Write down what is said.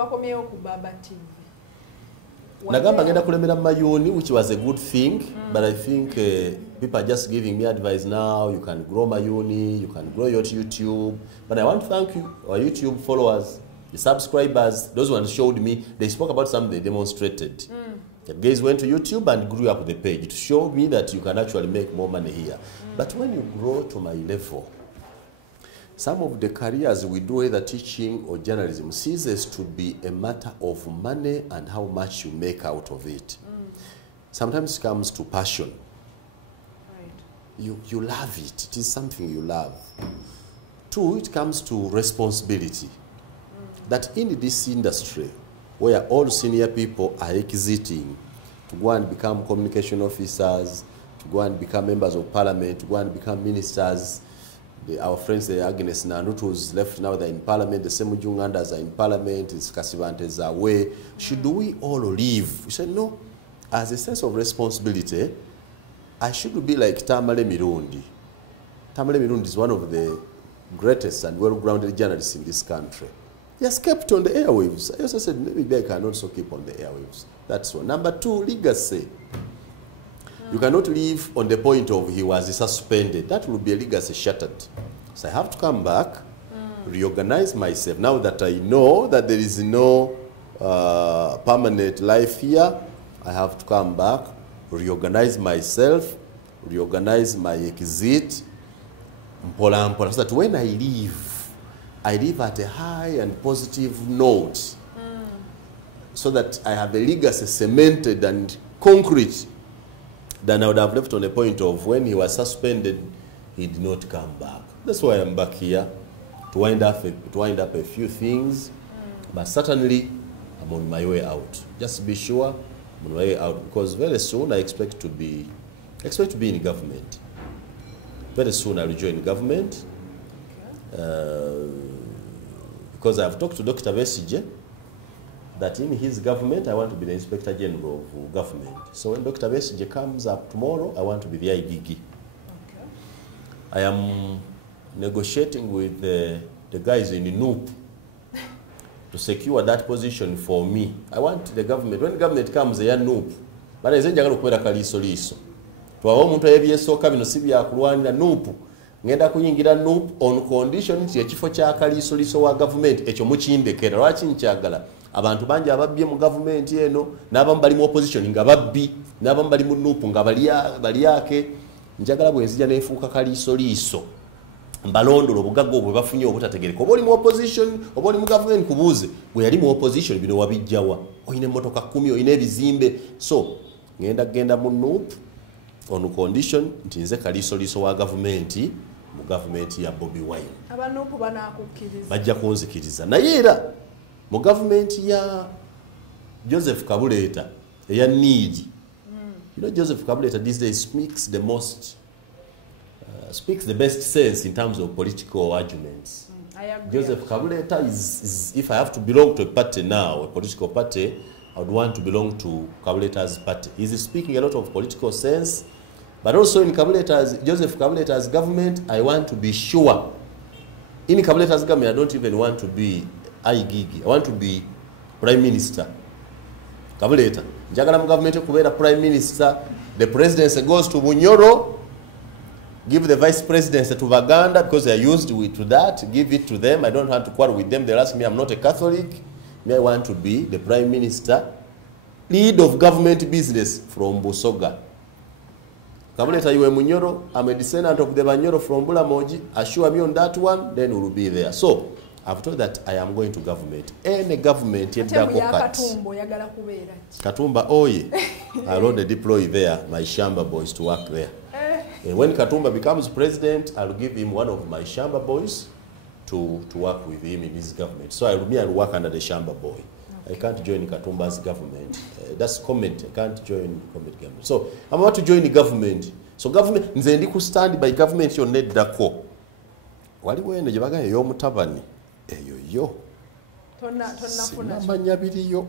Yakomyewo ku BaBa TV. Nagamba ngenda kulemera mayuni, which was a good thing, but I think people are just giving me advice now. You can grow mayuni, you can grow your YouTube. But I want to thank you, our YouTube followers, the subscribers, those ones showed me, they spoke about something they demonstrated. The guys went to YouTube and grew up the page to show me that you can actually make more money here. But when you grow to my level, some of the careers we do, either teaching or journalism, ceases to be a matter of money and how much you make out of it. Sometimes it comes to passion. You love it. It is something you love. Two, it comes to responsibility. That in this industry, where all senior people are exiting to go and become communication officers, to go and become members of parliament, to go and become ministers, our friends, the Agnes Nanut, who's left now, they're in parliament, the Semujungandas are in parliament, the Kasivantes are away. Should we all leave? We said, no. As a sense of responsibility, I should be like Tamale Mirundi. Tamale Mirundi is one of the greatest and well-grounded journalists in this country. He has kept on the airwaves. I also said, maybe I can also keep on the airwaves. That's one. Number two, legacy. You cannot leave on the point of he was suspended. That will be a legacy shattered. So I have to come back, reorganize myself. Now that I know that there is no permanent life here, I have to come back, reorganize myself, reorganize my exit. So that when I leave at a high and positive note, so that I have a legacy cemented and concrete. Then I would have left on a point of when he was suspended, he did not come back. That's why I'm back here to wind up a few things. But certainly, I'm on my way out. Just be sure I'm on my way out, because very soon I expect to be in government. Very soon I will join government, because I've talked to Dr. Besige that in his government, I want to be the Inspector General of Government. So when Dr. Besige comes up tomorrow, I want to be the IGG. Okay. I am negotiating with the guys in NUP to secure that position for me. I want the government, when the government comes, they are NUP. But I say, I'm going to kaliso. To our own so coming to Sibia Kuruanda NUP. Ngenda kuyingira NUP on condition ya chifo cha kaliso wa government echo muchindekera lwaki nkyagala abantu bangi ababye mu government eno n'abamu bali mu opposition nga babbi n'abamu bali mu NUP nga bali yake njagala bwenzija nefuuka kaliso mbalondolo obugagga obwe bafunye obutategereka oba oli mu opposition oba oli mu government kubuuze bwe yali mu opposition bino wabijjawa oyina emmotoka 10 oyina ebizimbe so genda mu NUP on condition nti nze kaliso wa government mu government ya Bobi Wine abanupu banakukkiriza bajja kunzikiriza naye era mu government ya Joseph Kabuleta eya need you know Joseph Kabuleta these days speaks the best sense in terms of political arguments. Joseph Kabuleta is if I have to belong to a party now, a political party, I would want to belong to Kabuleta's party. He's speaking a lot of political sense, but also in Joseph Kabuleta's government, I want to be sure. In Kabuleta's government, I don't even want to be IGG. I want to be Prime Minister. Kabuleta. Njagala mu government kubeera Prime Minister. The presidency goes to Bunyoro. Give the vice presidency to Baganda because they are used to that. Give it to them. I don't have to quarrel with them. They'll ask me, I'm not a Catholic. Me, I want to be the Prime Minister. Lead of government business from Busoga. Kabuleta iwe Munyoro. I'm a descendant of the Banyoro from Bulamoji. Assure me on that one, then we'll be there. So, I've told that I am going to government. Any government yet Katumba oye. I'll only deploy there my Shamba boys to work there. And when Katumba becomes president, I'll give him one of my Shamba boys to work with him in his government. So I'll work under the Shamba boy. Okay. I can't join Katumba's government. That's comment. I can't join comment government. So I'm about to join the government. So government nze ndi ku stand by government yo neddako. Waliwo eno gye baganya ey'omutabani. Eyo yo. Tonna Sinamanya biriyo.